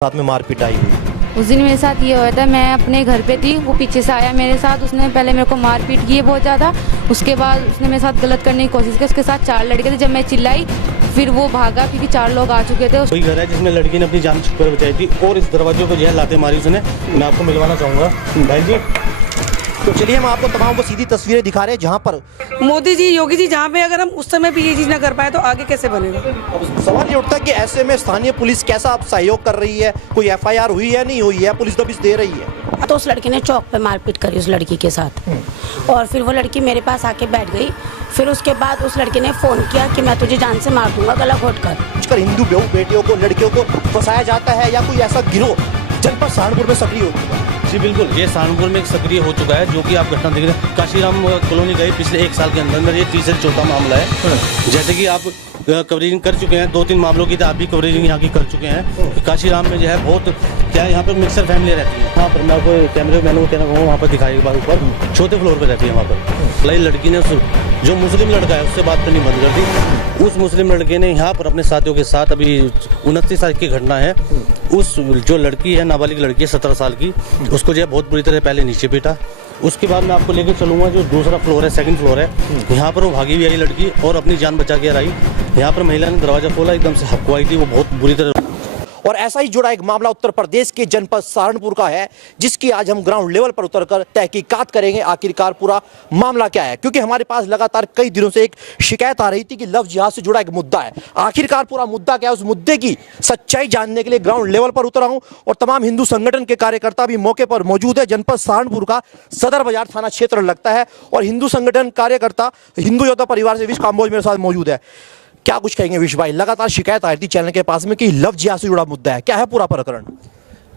साथ में मारपीट आई हुई। उस दिन मेरे साथ ये हुआ था, मैं अपने घर पे थी, वो पीछे से आया मेरे साथ, उसने पहले मेरे को मारपीट की है बहुत ज़्यादा। उसके बाद उसने मेरे साथ गलत करने की कोशिश की। उसके साथ 4 लड़के थे। जब मैं चिल्लाई फिर वो भागा क्योंकि 4 लोग आ चुके थे। वही घर है जिसमें लड़की ने अपनी जान छुपकर बचाई थी और इस दरवाजे को जो है लाते मारी उसने। मैं आपको मिलवाना चाहूँगा भाई जी। तो चलिए हम आपको तमाम वो सीधी तस्वीरें दिखा रहे हैं जहाँ पर मोदी जी, योगी जी, जहाँ पे अगर हम उस समय भी ये चीज़ ना कर पाए तो आगे कैसे बनेगा। अब सवाल ये उठता है कि ऐसे में स्थानीय पुलिस कैसा अब सहयोग कर रही है, कोई एफआईआर हुई है, नहीं हुई है, पुलिस दबिश दे रही है। तो उस लड़के ने चौक पे मारपीट करी उस लड़की के साथ और फिर वो लड़की मेरे पास आके बैठ गई। फिर उसके बाद उस लड़के ने फ़ोन किया कि मैं तुझे जान से मार दूंगा गला घोट कर। हिंदू बहू बेटियों को, लड़कियों को फंसाया जाता है या कोई ऐसा गिरोह जनपद सहारनपुर में सक्रिय हो चुका है। जी बिल्कुल, ये सहारनपुर में एक सक्रिय हो चुका है, जो कि आप घटना देख रहे हैं। काशीराम कॉलोनी गए पिछले 1 साल के अंदर ये तीसरा चौथा मामला है। जैसे कि आप कवरेजिंग कर चुके हैं, 2-3 मामलों की तो आप भी कवरेजिंग यहाँ की कर चुके हैं। काशीराम में जो है बहुत क्या है, यहाँ पर मिक्सर फैमिली रहती है। वहाँ पर मैं आपको कैमरे मैंने कहना कहूँगा वहाँ पर दिखाई बार ऊपर चौथे फ्लोर पर रहती है। वहाँ पर भलाई लड़की ने जो मुस्लिम लड़का है उससे बात करनी बंद कर दी। उस मुस्लिम लड़के ने यहाँ पर अपने साथियों के साथ, अभी 29 साल की घटना है, उस जो लड़की है, नाबालिग लड़की है 17 साल की, उसको जो है बहुत बुरी तरह पहले नीचे पीटा। उसके बाद मैं आपको लेकर चलूँगा जो दूसरा फ्लोर है, 2nd फ्लोर है, यहाँ पर वो भागी हुई आई लड़की और अपनी जान बचा के आई। यहाँ पर महिला ने दरवाजा खोला, एकदम से हपको आई थी, वो बहुत बुरी तरह। और ऐसा ही जुड़ा एक मामला उत्तर प्रदेश के जनपद सहारनपुर का है, जिसकी आज हम ग्राउंड लेवल पर उतरकर तहकीकात करेंगे आखिरकार पूरा मामला क्या है। क्योंकि हमारे पास लगातार कई दिनों से एक शिकायत आ रही थी कि लव जिहाद से जुड़ा एक मुद्दा है। आखिरकार पूरा मुद्दा क्या है, उस मुद्दे की सच्चाई जानने के लिए ग्राउंड लेवल पर उतरा हूं और तमाम हिंदू संगठन के कार्यकर्ता भी मौके पर मौजूद है। जनपद सहारनपुर का सदर बाजार थाना क्षेत्र लगता है और हिंदू संगठन कार्यकर्ता हिंदू योद्धा परिवार से विश काम्बोज मेरे साथ मौजूद है। क्या कुछ कहेंगे विश भाई? लगातार शिकायत आ रही थी चैनल के पास में कि लव जिहाद से जुड़ा मुद्दा है, क्या है पूरा प्रकरण?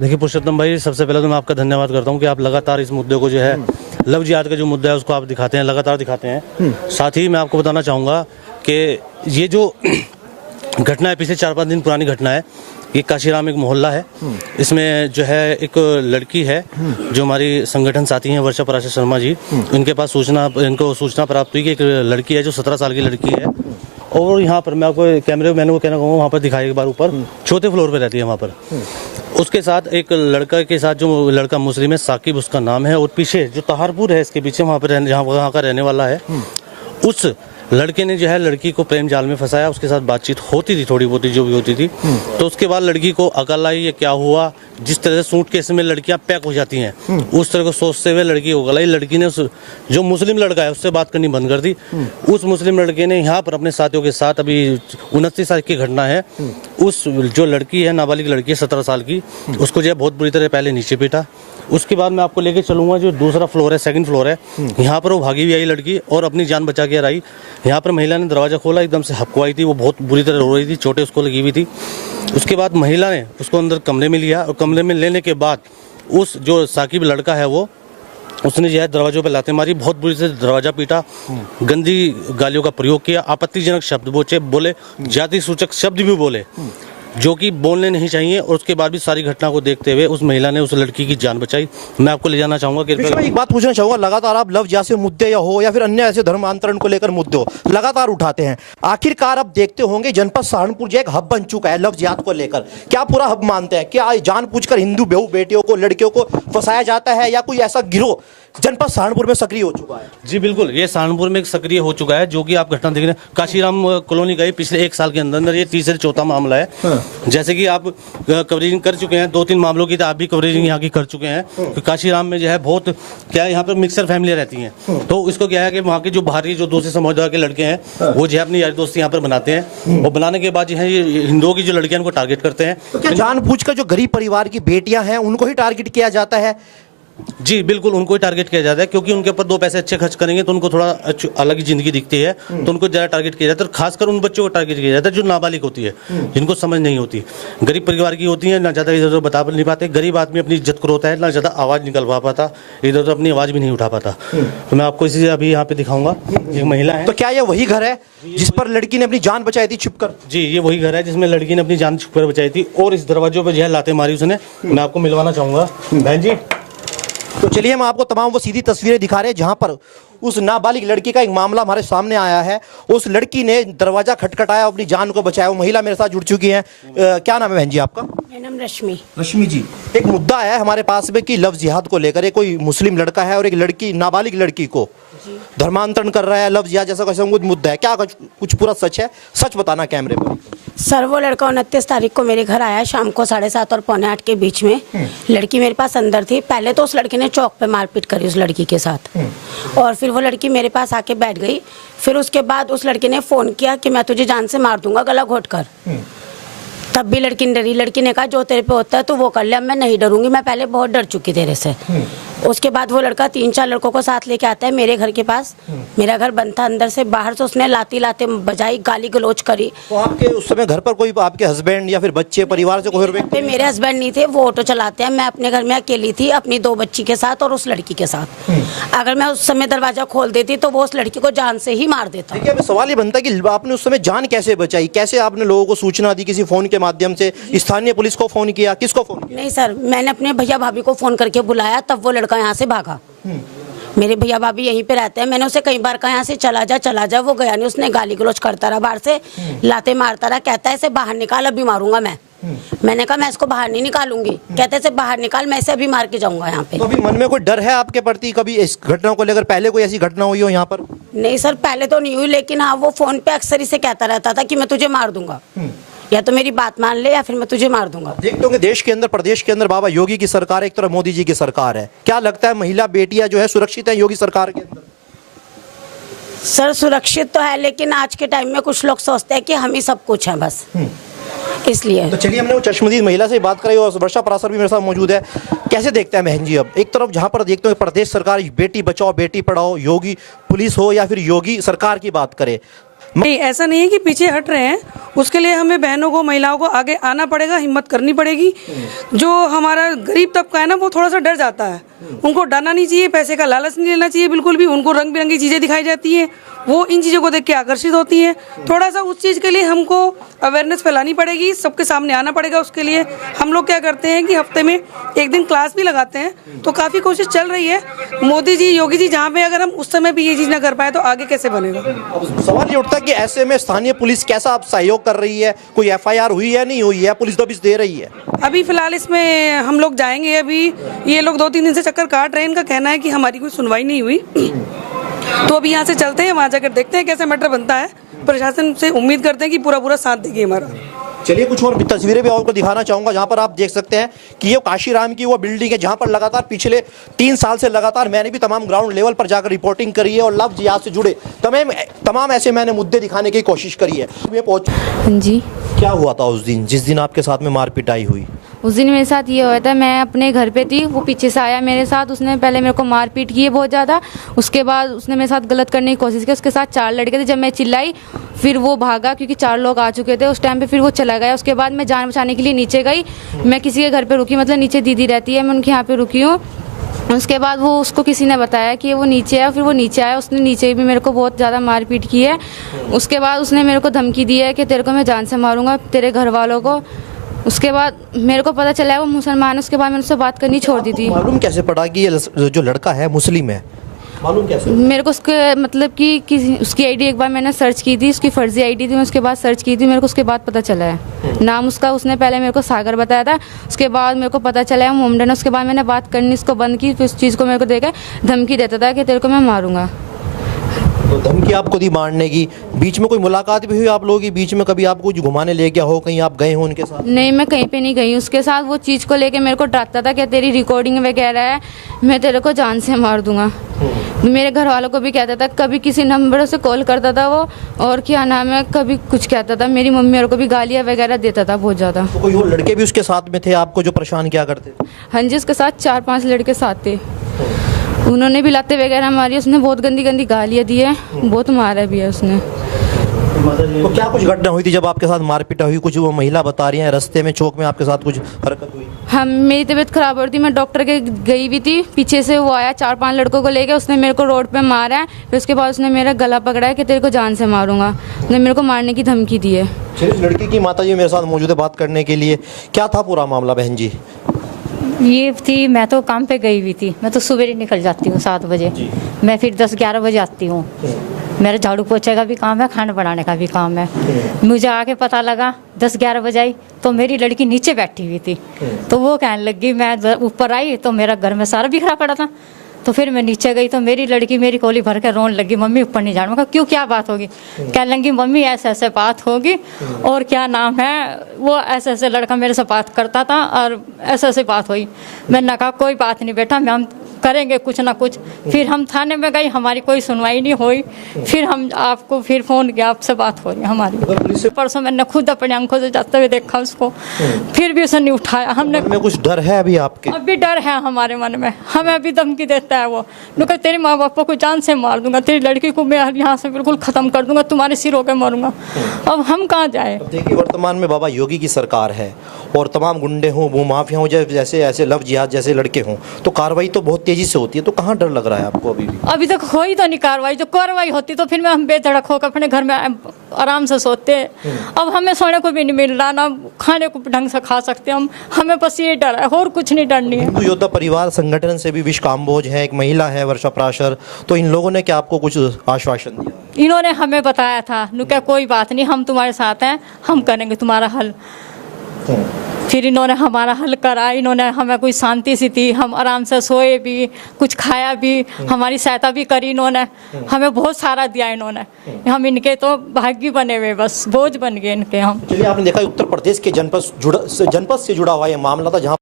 देखिए पुरुषोत्तम भाई, सबसे पहले तो मैं आपका धन्यवाद करता हूं कि आप लगातार इस मुद्दे को जो है लव जिहाद का जो मुद्दा है उसको आप दिखाते हैं, लगातार दिखाते हैं। साथ ही मैं आपको बताना चाहूँगा कि ये जो घटना है पिछले 4-5 दिन पुरानी घटना है। ये काशीराम एक मोहल्ला है, इसमें जो है एक लड़की है जो हमारी संगठन साथी हैं वर्षा पराशर शर्मा जी। इनको सूचना प्राप्त हुई कि एक लड़की है जो 17 साल की लड़की है और यहाँ पर मैं आपको कैमरे मैंने को कहना कहूँगा वहाँ पर दिखाई एक बार ऊपर 4थे फ्लोर पे रहती है। वहाँ पर उसके साथ एक लड़का के साथ, जो लड़का मुस्लिम है, साकिब उसका नाम है, और पीछे जो तहारपुर है इसके पीछे वहाँ पर वहाँ का रहने वाला है। उस लड़के ने जो है लड़की को प्रेम जाल में फंसाया। उसके साथ बातचीत होती थी थोड़ी बहुत जो भी होती थी। तो उसके बाद लड़की को अकल आई या क्या हुआ, जिस तरह से सूटकेस में लड़कियां पैक हो जाती हैं उस तरह को सोचते हुए लड़की को अकल आई। लड़की ने जो मुस्लिम लड़का है उससे बात करनी बंद कर दी। उस मुस्लिम लड़के ने यहाँ पर अपने साथियों के साथ, अभी 29 साल की घटना है, उस जो लड़की है, नाबालिग लड़की है 17 साल की, उसको जो है बहुत बुरी तरह पहले नीचे पीटा। उसके बाद मैं आपको लेके चलूँगा जो दूसरा फ्लोर है, 2nd फ्लोर है, यहाँ पर वो भागी हुई आई लड़की और अपनी जान बचा के आई। यहाँ पर महिला ने दरवाजा खोला, एकदम से हपको आई थी, वो बहुत बुरी तरह रो रही थी, चोटें उसको लगी हुई थी। उसके बाद महिला ने उसको अंदर कमरे में लिया और कमरे में लेने के बाद उस जो साकिब लड़का है वो उसने जो है दरवाजों पे लाते मारी, बहुत बुरी से दरवाजा पीटा, गंदी गालियों का प्रयोग किया, आपत्तिजनक शब्द बोले, जाति सूचक शब्द भी बोले जो कि बोलने नहीं चाहिए। और उसके बाद भी सारी घटना को देखते हुए उस महिला ने उस लड़की की जान बचाई। मैं आपको ले जाना चाहूँगा कि एक बात पूछना चाहूँगा, लगातार आप लव जिहाद से मुद्दे या फिर अन्य ऐसे धर्मांतरण को लेकर मुद्दे लगातार उठाते हैं, आखिरकार अब देखते होंगे जनपद सहारनपुर जो एक हब बन चुका है लव जिहाद को लेकर, क्या पूरा हब मानते हैं? क्या जानबूझकर हिंदू बहू बेटियों को, लड़कियों को फंसाया जाता है या कोई ऐसा गिरोह जनपद सहारनपुर में सक्रिय हो चुका है? जी बिल्कुल, ये सहारनपुर में एक सक्रिय हो चुका है, जो कि आप घटना देख रहे हैं। काशीराम कॉलोनी गए पिछले 1 साल के अंदर ये तीसरा चौथा मामला है। जैसे कि आप कवरेजिंग कर चुके हैं, 2-3 मामलों की तो आप भी कवरेजिंग यहाँ की कर चुके हैं। काशीराम में जो है बहुत क्या है, यहाँ पर मिक्सर फैमिली रहती हैं। तो इसको क्या है कि वहाँ के जो बाहरी जो दूसरे समुदाय के लड़के हैं वो जो है अपनी यारी दोस्ती यहाँ पर बनाते हैं और बनाने के बाद जो है ये हिंदुओं की जो लड़कियां उनको टारगेट करते हैं। तो क्या जानबूझकर जो गरीब परिवार की बेटियां हैं उनको ही टारगेट किया जाता है? जी बिल्कुल, उनको ही टारगेट किया जाता है क्योंकि उनके ऊपर 2 पैसे अच्छे खर्च करेंगे तो उनको थोड़ा अलग ही जिंदगी दिखती है, तो उनको ज़्यादा टारगेट किया जाता है। खासकर उन बच्चों को टारगेट किया जाता है जो नाबालिग होती है, जिनको समझ नहीं होती, गरीब परिवार की होती है, ना ज़्यादा इधर उधर बता नहीं पाते। गरीब आदमी अपनी इज्जत को रोता है, ना ज़्यादा आवाज़ निकलवा पाता, इधर उधर अपनी आवाज़ भी नहीं उठा पाता। तो मैं आपको इसी अभी यहाँ पे दिखाऊंगा, एक महिला है। तो क्या ये वही घर है जिस पर लड़की ने अपनी जान बचाई थी छुपकर? जी ये वही घर है जिसमें लड़की ने अपनी जान छुपकर बचाई थी और इस दरवाजों पर जो है लाते मारी उसने। मैं आपको मिलवाना चाहूँगा बहन जी। तो चलिए हम आपको तमाम वो सीधी तस्वीरें दिखा रहे हैं जहां पर उस नाबालिग लड़की का एक मामला हमारे सामने आया है। उस लड़की ने दरवाजा खटखटाया, अपनी जान को बचाया। वो महिला मेरे साथ जुड़ चुकी है। क्या नाम है बहन जी आपका? मेरा नाम रश्मि। रश्मि जी, एक मुद्दा आया है हमारे पास में कि लव जिहाद को लेकर। एक कोई मुस्लिम लड़का है और एक लड़की, नाबालिग लड़की को धर्मांतरण कर रहा है, लव जिहाद जैसा कैसा कुछ मुद्दा है। क्या कुछ पूरा सच है? सच बताना कैमरे पर। सर वो लड़का 29 तारीख को मेरे घर आया शाम को 7:30 और 7:45 के बीच में। लड़की मेरे पास अंदर थी। पहले तो उस लड़के ने चौक पे मारपीट करी उस लड़की के साथ, और फिर वो लड़की मेरे पास आके बैठ गई। फिर उसके बाद उस लड़के ने फ़ोन किया कि मैं तुझे जान से मार दूंगा गला घोट कर। तब भी लड़की ने डरी। लड़की ने कहा जो तेरे पे होता है तो वो कर ले, अब मैं नहीं डरूंगी, मैं पहले बहुत डर चुकी तेरे से। उसके बाद वो लड़का 3-4 लड़कों को साथ लेके आता है मेरे घर के पास। मेरा घर बंद था अंदर से, बाहर से उसने लाते बजाई, गाली गलौज करी। तो आपके उस समय घर पर कोई आपके हस्बैंड या फिर बच्चे, परिवार से कोई और व्यक्ति? मेरे हस्बैंड नहीं थे, वो ऑटो चलाते हैं। मैं अपने घर में अकेली थी अपनी 2 बच्ची के साथ और उस लड़की के साथ। अगर मैं उस समय दरवाजा खोल देती तो वो उस लड़की को जान से ही मार देता। देखिए, अब सवाल ये बनता है कि आपने उस समय जान कैसे बचाई? कैसे आपने लोगों को सूचना दी? किसी फोन के माध्यम से? स्थानीय पुलिस को फोन किया? किसको फोन किया? नहीं सर, मैंने अपने भैया भाभी को फोन करके बुलाया, तब वो लड़का यहाँ से भागा। मेरे भैया भाभी यहीं पे रहते हैं। मैंने उसे कई बार कहा यहाँ से चला जा, वो गया नहीं। उसने गाली गलौज करता रहा, बाहर से लाते मारता रहा। कहता है इसे बाहर निकाल, अभी मारूंगा मैं। मैंने कहा मैं इसको बाहर नहीं निकालूंगी। कहते इसे बाहर निकाल, मैं इसे अभी मार के जाऊंगा यहाँ पे। तो अभी मन में कोई डर है आपके प्रति? कभी इस घटना को लेकर पहले कोई ऐसी घटना हुई हो यहाँ पर? नहीं सर, पहले तो नहीं हुई, लेकिन हाँ वो फोन पे अक्सर इसे कहता रहता था कि मैं तुझे मार दूंगा, या तो मेरी बात मान ले या फिर मैं तुझे मार दूंगा। देखते होंगे देश के अंदर, प्रदेश के अंदर बाबा योगी की सरकार है, एक तरफ मोदी जी की सरकार है। क्या लगता है महिला बेटियां जो है सुरक्षित है योगी सरकार के अंदर? सर सुरक्षित तो है, लेकिन आज के टाइम में कुछ लोग सोचते हैं कि हम ही सब कुछ है बस, इसलिए। तो चलिए, हमने वो चश्मदीद महिला से बात करी और वर्षा परासर भी मेरे साथ मौजूद है। कैसे देखते हैं बहन जी, अब एक तरफ जहां पर देखते हैं प्रदेश सरकार बेटी बचाओ बेटी पढ़ाओ, योगी पुलिस हो या फिर योगी सरकार की बात करे, नहीं ऐसा नहीं है कि पीछे हट रहे हैं। उसके लिए हमें बहनों को, महिलाओं को आगे आना पड़ेगा, हिम्मत करनी पड़ेगी। जो हमारा गरीब तबका है ना, वो थोड़ा सा डर जाता है। उनको डरना नहीं चाहिए, पैसे का लालच नहीं लेना चाहिए बिल्कुल भी। उनको रंग बिरंगी चीज़ें दिखाई जाती हैं, वो इन चीज़ों को देख के आकर्षित होती हैं। थोड़ा सा उस चीज़ के लिए हमको अवेयरनेस फैलानी पड़ेगी, सबके सामने आना पड़ेगा। उसके लिए हम लोग क्या करते हैं कि हफ्ते में 1 दिन क्लास भी लगाते हैं, तो काफ़ी कोशिश चल रही है। मोदी जी, योगी जी जहाँ पे अगर हम उस समय भी ये चीज़ ना कर पाए तो आगे कैसे बनेगा? अब सवाल ये उठता है कि ऐसे में स्थानीय पुलिस कैसा आप सहयोग कर रही है? कोई FIR हुई है, नहीं हुई है? पुलिस दबिश दे रही है? अभी फिलहाल इसमें हम लोग जाएंगे। अभी ये लोग 2-3 दिन से चक्कर काट रहे हैं। इनका कहना है कि हमारी कोई सुनवाई नहीं हुई, तो अभी यहाँ से चलते हैं, वहाँ जाकर देखते हैं कैसा मैटर बनता है। प्रशासन से उम्मीद करते हैं कि पूरा साथ देगी हमारा। चलिए, कुछ और तस्वीरें भी आपको दिखाना चाहूंगा जहां पर आप देख सकते हैं कि ये काशीराम की वो बिल्डिंग है जहां पर लगातार पिछले 3 साल से लगातार मैंने भी तमाम ग्राउंड लेवल पर जाकर रिपोर्टिंग करी है और लव जिहाद से जुड़े तमाम ऐसे मैंने मुद्दे दिखाने की कोशिश करी है। ये पहुंच जी, क्या हुआ था उस दिन, जिस दिन आपके साथ में मार पिटाई हुई? उस दिन मेरे साथ ये हुआ था, मैं अपने घर पे थी, वो पीछे से आया मेरे साथ। उसने पहले मेरे को मार पीट की है बहुत ज़्यादा। उसके बाद उसने मेरे साथ गलत करने की कोशिश की। उसके साथ 4 लड़के थे। जब मैं चिल्लाई फिर वो भागा, क्योंकि 4 लोग आ चुके थे उस टाइम पे। फिर वो चला गया। उसके बाद मैं जान बचाने के लिए नीचे गई। मैं किसी के घर पे रुकी, मतलब नीचे दीदी रहती है, मैं उनके यहाँ पे रुकी हूँ। उसके बाद वो उसको किसी ने बताया कि वो नीचे है, फिर वो नीचे आया। उसने नीचे भी मेरे को बहुत ज़्यादा मारपीट की है। उसके बाद उसने मेरे को धमकी दी है कि तेरे को मैं जान से मारूंगा, तेरे घर वालों को। उसके बाद मेरे को पता चला है वो मुसलमान है। उसके बाद मैंने उससे बात करनी छोड़ दी थी। मालूम कैसे पड़ा कि ये जो लड़का है मुस्लिम है? मालूम कैसे? मेरे को उसके मतलब कि उसकी आईडी एक बार मैंने सर्च की थी, उसकी फर्जी आईडी थी, मैं उसके बाद सर्च की थी। मेरे को उसके बाद पता चला है नाम उसका। उसने पहले मेरे को सागर बताया था, उसके बाद मेरे को पता चला है मोमडन। उसके बाद मैंने बात करनी उसको बंद की। फिर उस चीज़ को मेरे को देखा धमकी देता था कि तेरे को मैं मारूंगा। तो धमकी आपको दी मारने की? बीच में कोई मुलाकात भी हुई आप लोगों की? बीच में कभी आपको कुछ घुमाने ले गया हो, कहीं आप गए हो उनके साथ? नहीं, मैं कहीं पे नहीं गई उसके साथ। वो चीज़ को लेके मेरे को डराता था कि तेरी रिकॉर्डिंग वगैरह है, मैं तेरे को जान से मार दूंगा। मेरे घर वालों को भी कहता था, कभी किसी नंबर से कॉल करता था वो, और क्या नाम है, कभी कुछ कहता था। मेरी मम्मी और को भी गालियाँ वगैरह देता था बहुत ज़्यादा। तो कोई और लड़के भी उसके साथ में थे आपको जो परेशान किया करते थे? हाँ जी, उसके साथ 4-5 लड़के साथ थे। उन्होंने भी लाते वगैरह मारी। उसने बहुत गंदी गंदी गालियाँ दी है, बहुत मारा भी है उसने। तो क्या कुछ घटना हुई थी जब आपके साथ मारपीट हुई? कुछ वो महिला बता रही है रास्ते में चौक में आपके साथ कुछ हरकत हुई? हाँ, मेरी तबीयत खराब हो रही थी, मैं डॉक्टर के गई हुई थी। पीछे से वो आया 4-5 लड़कों को लेके, उसने मेरे को रोड पे मारा है। फिर उसके बाद उसने मेरा गला पकड़ा है कि तेरे को जान से मारूंगा। उसने मेरे को मारने की धमकी दी है। चलिए, लड़की की माता जी मेरे साथ मौजूद है बात करने के लिए। क्या था पूरा मामला बहन जी? ये थी, मैं तो काम पे गई हुई थी, मैं तो सुबह ही निकल जाती हूँ 7 बजे, मैं फिर 10-11 बजे आती हूँ। मेरा झाड़ू पोछे का भी काम है, खाना बनाने का भी काम है। मुझे आके पता लगा 10-11 बजे आई तो मेरी लड़की नीचे बैठी हुई थी, तो वो कहने लगी, मैं ऊपर आई तो मेरा घर में सारा बिखरा पड़ा था। तो फिर मैं नीचे गई तो मेरी लड़की मेरी कोली भर के रोने लगी, मम्मी ऊपर नहीं जाना। मैं कहा क्यों, क्या बात होगी? कह लगी मम्मी ऐसे ऐसे बात होगी, और क्या नाम है, वो ऐसे ऐसे लड़का मेरे से बात करता था और ऐसे ऐसे बात हुई। मैंने कहा कोई बात नहीं बेटा, हम करेंगे कुछ ना कुछ। फिर हम थाने में गए, हमारी कोई सुनवाई नहीं हुई। फिर हम आपको फिर फ़ोन किया, आपसे बात हो रही है हमारी। परसों मैंने खुद अपने आंखों से जाते हुए देखा उसको, फिर भी उसने नहीं उठाया। हमने में कुछ डर है अभी आपके? अभी डर है हमारे मन में, हमें अभी धमकी देता है वो, नुका तेरे माँ बाप को जान से मार दूंगा, तेरी लड़की को मैं यहाँ से बिल्कुल ख़त्म कर दूंगा, तुम्हारे सिर होकर मरूंगा। अब हम कहाँ जाए? देखिए वर्तमान में बाबा योगी की सरकार है और तमाम गुंडे हों, वो माफिया हों, जैसे ऐसे लव जिहाद जैसे लड़के हों, तो कार्रवाई तो बहुत तेजी से होती है, तो कहाँ डर लग रहा है आपको अभी भी? अभी तक हो ही तो नहीं कार्रवाई। जो कार्रवाई होती तो फिर मैं हम बेधड़क होकर अपने घर में आराम से सोते। अब हमें सोने को भी नहीं मिल रहा, ना खाने को ढंग से खा सकते हम। हमें बस ये डर है, और कुछ नहीं डर नहीं है। हिंदू योद्धा परिवार संगठन से भी विश काम्बोज है, एक महिला है वर्षा प्राशर, तो इन लोगों ने क्या आपको कुछ आश्वासन दिया? इन्होंने हमें बताया था, नुका कोई बात नहीं, हम तुम्हारे साथ हैं, हम करेंगे तुम्हारा हल। फिर इन्होंने हमारा हल करा, इन्होंने हमें कोई शांति सी दी, हम आराम से सोए भी, कुछ खाया भी, हमारी सहायता भी करी इन्होंने, हमें बहुत सारा दिया इन्होंने। हम इनके तो भाग्य बने हुए, बस बोझ बन गए इनके हम। चलिए, आपने देखा उत्तर प्रदेश के जनपद से जुड़ा हुआ ये मामला था, जहाँ